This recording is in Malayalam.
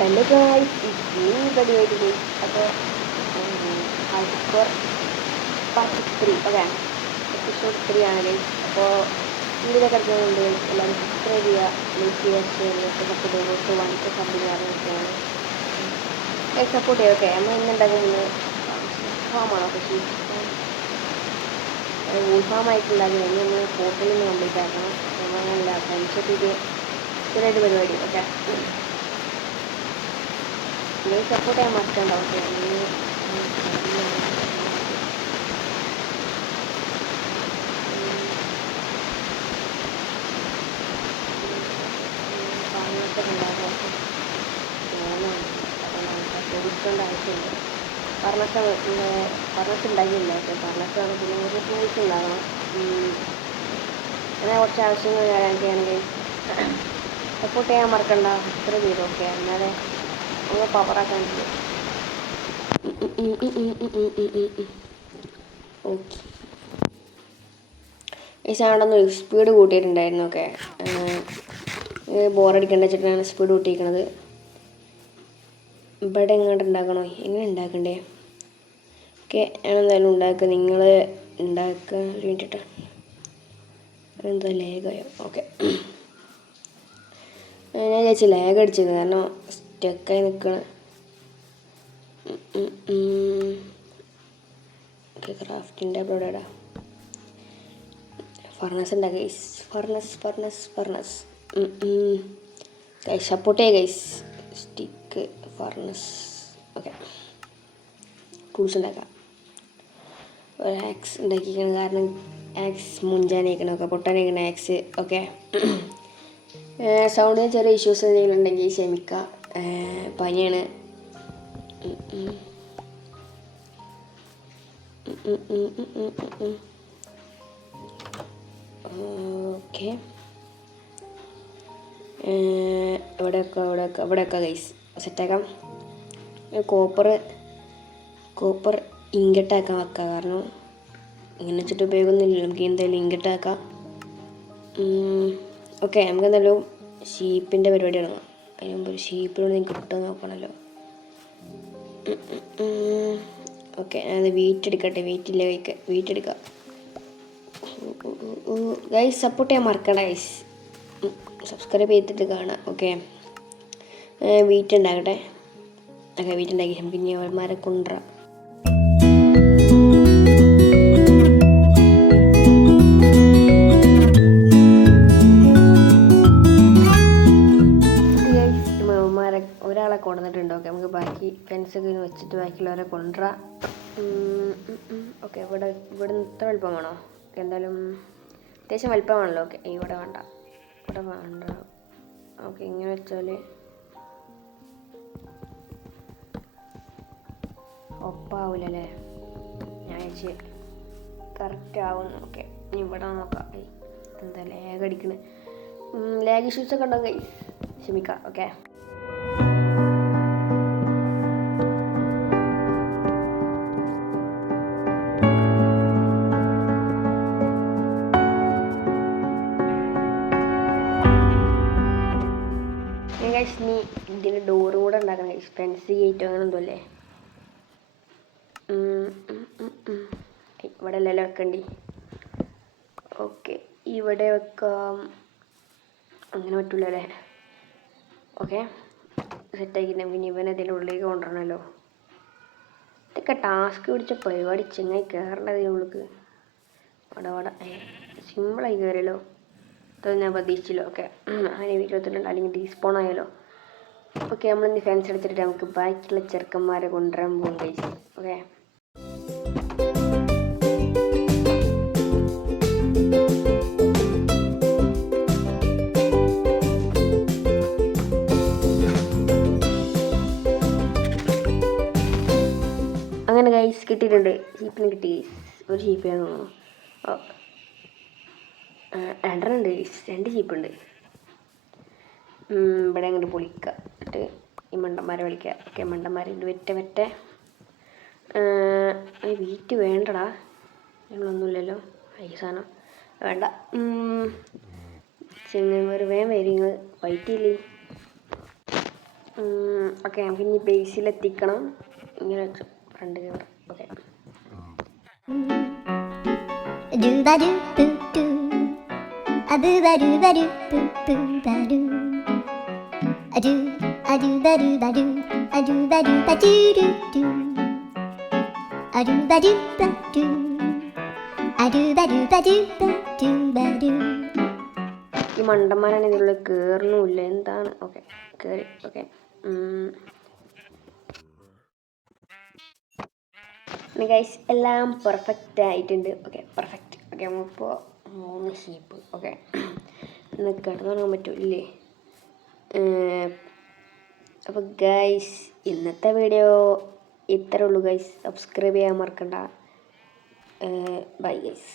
ഹലോ ഗായ്സ്, ഈ പരിപാടി അപ്പോൾ ഹൈസ്കോർ പാർട്ട് 3 ഓക്കെ എപ്പിസോഡ് 3 ആണ് ഗൈസ്. അപ്പോൾ വീഡിയോ കിടക്കുന്നുണ്ട്. എല്ലാവരും സബ്സ്ക്രൈബ് ചെയ്യുക, ലൈക്ക് ചെയ്യുക, ഷെയർ ചെയ്യുക, സപ്പോർട്ട് ചെയ്യുക. വണിക്ക് കമ്പനി ആണെന്നൊക്കെയാണ് സപ്പോർട്ട് ചെയ്യുക. ഓക്കെ, നമ്മൾ ഇന്നുണ്ടാക്കുന്നത് ഫാമാണോ? കൃഷി ഫാമായിട്ടുണ്ടാക്കുന്നത് ഇനി നമ്മൾ ഹോട്ടലിൽ നിന്ന് കംപ്ലീറ്റ് ആക്കണം. നമ്മളല്ല ഫ്രണ്ട്സൊക്കെ സ്ഥിരമായിട്ട് പരിപാടി. ഓക്കെ, നിങ്ങൾ സപ്പോർട്ട് ചെയ്യാൻ മറക്കണ്ട. ഓക്കെ, ചോദിക്കേണ്ട ആവശ്യമില്ല. ഫർണസ് ഉണ്ടാക്കിയില്ല. ഓക്കെ, ഫർണസാണ്. പിന്നെ കുറച്ച് ടൂൾസ് ഉണ്ടാകണം. അങ്ങനെ കുറച്ച് ആവശ്യങ്ങൾ കാര്യമൊക്കെയാണെങ്കിൽ സപ്പോർട്ട് ചെയ്യാൻ മറക്കണ്ട. സബ്സ്ക്രൈബ് ചെയ്തു. ഓക്കെ, എന്നാലേ ഒന്ന് പവറാക്കാൻ പറ്റും. ഓക്കെ, ഈ സാധനം സ്പീഡ് കൂട്ടിയിട്ടുണ്ടായിരുന്നു. ഓക്കെ, ബോറടിക്കേണ്ട വെച്ചിട്ടാണ് സ്പീഡ് കൂട്ടിയിരിക്കണത്. ഇവിടെ എങ്ങോട്ട് ഉണ്ടാക്കണോ? എങ്ങനെ ഉണ്ടാക്കണ്ടേ? ഓക്കെ, ഞാനെന്തായാലും ഉണ്ടാക്കുക. നിങ്ങൾ ഉണ്ടാക്കാൻ വേണ്ടിയിട്ട് എന്താ ലേഗായോ? ഓക്കെ, ഞാൻ ചേച്ചി ലേഗ് അടിച്ചത് കാരണം സ്റ്റക്കായി നിൽക്കണം. ഓക്കെ, ക്രാഫ്റ്റിൻ്റെ അവിടെ ഫർണസ് ഉണ്ടാക്കുക. ഫർണസ് ഗൈസ്, സപ്പോർട്ട് ചെയ്യുക guys. Stick, furnace. Okay, tools ഉണ്ടാക്കാം. ഒരു ആക്സ് ഉണ്ടാക്കിയിരിക്കണം. കാരണം ആക്സ് മുഞ്ചാനേക്കണം. ഓക്കെ, പൊട്ടാനേക്കണം ആക്സ്. ഓക്കെ, സൗണ്ടിന് ചെറിയ ഇഷ്യൂസ് എന്തെങ്കിലും ഉണ്ടെങ്കിൽ ക്ഷമിക്കുക. പനിയാണ്. ഓക്കെ, ഇവിടെയൊക്കെ ഗൈസ് സെറ്റാക്കാം. കോപ്പർ ഇങ്കട്ടാക്കാൻ വെക്കാം. കാരണം ഇങ്ങനെ വെച്ചിട്ട് ഉപയോഗമൊന്നുമില്ല. നമുക്ക് എന്തായാലും ഇങ്കട്ടാക്കാം. ഓക്കെ, നമുക്ക് എന്തായാലും ഷീപ്പിൻ്റെ പരിപാടി തുടങ്ങാം. അതിന് മുമ്പ് ഒരു ഷീപ്പിനോട് നിങ്ങൾക്ക് കിട്ടുമെന്ന് നോക്കണമല്ലോ. ഓക്കെ, ഞാനത് വെയിറ്റ് എടുക്കട്ടെ. വെയിറ്റ് എടുക്കാം. ഗൈസ്, സപ്പോർട്ട് ചെയ്യാൻ മറക്കണ്ട ഗൈസ്. സബ്സ്ക്രൈബ് ചെയ്തിട്ട് കാണാം. ഓക്കെ, വെയിറ്റ് ഉണ്ടാക്കട്ടെ. ഓക്കെ, വെയിറ്റ് ഉണ്ടാക്കി നമുക്ക് ഇനി അവന്മാരെ കൊണ്ടുവരാം. ഒരാളെ കൊണ്ടുവന്നിട്ടുണ്ട്. ഓക്കെ, നമുക്ക് ബാക്കി ഫെൻസൊക്കെ വെച്ചിട്ട് ബാക്കിയുള്ളവരെ കൊണ്ടുവരാം. ഓക്കെ, ഇവിടെ ഇത്ര വലിപ്പം വേണോ? ഓക്കെ, എന്തായാലും അത്യാവശ്യം വലിപ്പമാണല്ലോ. ഓക്കെ, ഇവിടെ വേണ്ട. ഓക്കെ, ഇങ്ങനെ വെച്ചാൽ ഒപ്പാവൂലല്ലേ? ഞാൻ വെച്ച് കറക്റ്റ് ആവുന്നു. ഓക്കെ, ഇനി ഇവിടെ നോക്കാം. എന്താ ലാഗ് അടിക്കണേ? ലാഗ് ഇഷ്യൂസൊക്കെ ഉണ്ടോ ഗൈസ്? ക്ഷമിക്കാം. ഓക്കെ, ഇനി ഇതിൻ്റെ ഡോറും കൂടെ ഉണ്ടാക്കണം. ഫെൻസി ഗേറ്റോ അങ്ങനെ എന്തോ അല്ലേ? ഇവിടെ അല്ലല്ലോ വെക്കണ്ടി. ഓക്കെ, ഇവിടെ വെക്കാം. അങ്ങനെ പറ്റൂലല്ലേ? ഓക്കെ, സെറ്റാക്കിയിട്ട് നമുക്ക് ഇനി ഇവനെ ഇതിൻ്റെ ഉള്ളിലേക്ക് കൊണ്ടുവരണമല്ലോ. ഇതൊക്കെ ടാസ്ക് പിടിച്ച പരിപാടി. ചെങ്ങായി കയറേണ്ടതിനുള്ളിലേക്ക് വട സിമ്പിളായി കയറിയല്ലോ. അതൊന്നും ഞാൻ പ്രതീക്ഷിച്ചല്ലോ. ഓക്കെ, അങ്ങനെ 22 അല്ലെങ്കിൽ ഡീസ്പോൺ ആയാലോ. ഓക്കെ, നമ്മളിന്ന് ഫാൻസ് എടുത്തിട്ട് നമുക്ക് ബാക്കിയുള്ള ചെറുക്കന്മാരെ കൊണ്ടുവരാൻ പോകും ഗൈസ്. ഓക്കെ, അങ്ങനെ ഗൈസ് കിട്ടിയിട്ടുണ്ട്. ഷീപ്പിന് കിട്ടി ഗൈസ്. ഒരു ഷീപ്പിനാന്ന് തോന്നുന്നു. രണ്ടെണ്ണം ഉണ്ട് ഗൈസ്. 2 ഷീപ്പുണ്ട്. ഇവിടെ അങ്ങോട്ട് പൊളിക്കുക. എന്നിട്ട് ഈ മണ്ടന്മാരെ വിളിക്കുക. ഓക്കെ, മണ്ടന്മാരെ വെറ്റ വീറ്റ് വേണ്ടടാ. ഞങ്ങളൊന്നുമില്ലല്ലോ. ഈ സാധനം വേണ്ട. ചെങ്ങന്മാർ വേഗം വരിങ്ങൾ വൈറ്റില്ലേ? ഓക്കെ നമുക്ക് ഇനി ബേസിലെത്തിക്കണം. ഇങ്ങനെ വെച്ചു ഫ്രണ്ട് ക്യാമറ. ഓക്കെ ഈ മണ്ടന്മാരാണ് ഇതിലുള്ള കയറണമില്ല എന്താണ്. ഓക്കെ കയറി. ഓക്കെ ഗൈസ് എല്ലാം പെർഫെക്റ്റ് ആയിട്ടുണ്ട്. Okay perfect. ഓക്കെ നമ്മളിപ്പോൾ 3 ഷീപ്പ്. ഓക്കെ ഇന്ന് കിടന്നു തുടങ്ങാൻ പറ്റൂല്ലേ? അപ്പോൾ ഗൈസ് ഇന്നത്തെ വീഡിയോ ഇത്രേ ഉള്ളൂ ഗൈസ്. സബ്സ്ക്രൈബ് ചെയ്യാൻ മറക്കണ്ട. Bye guys.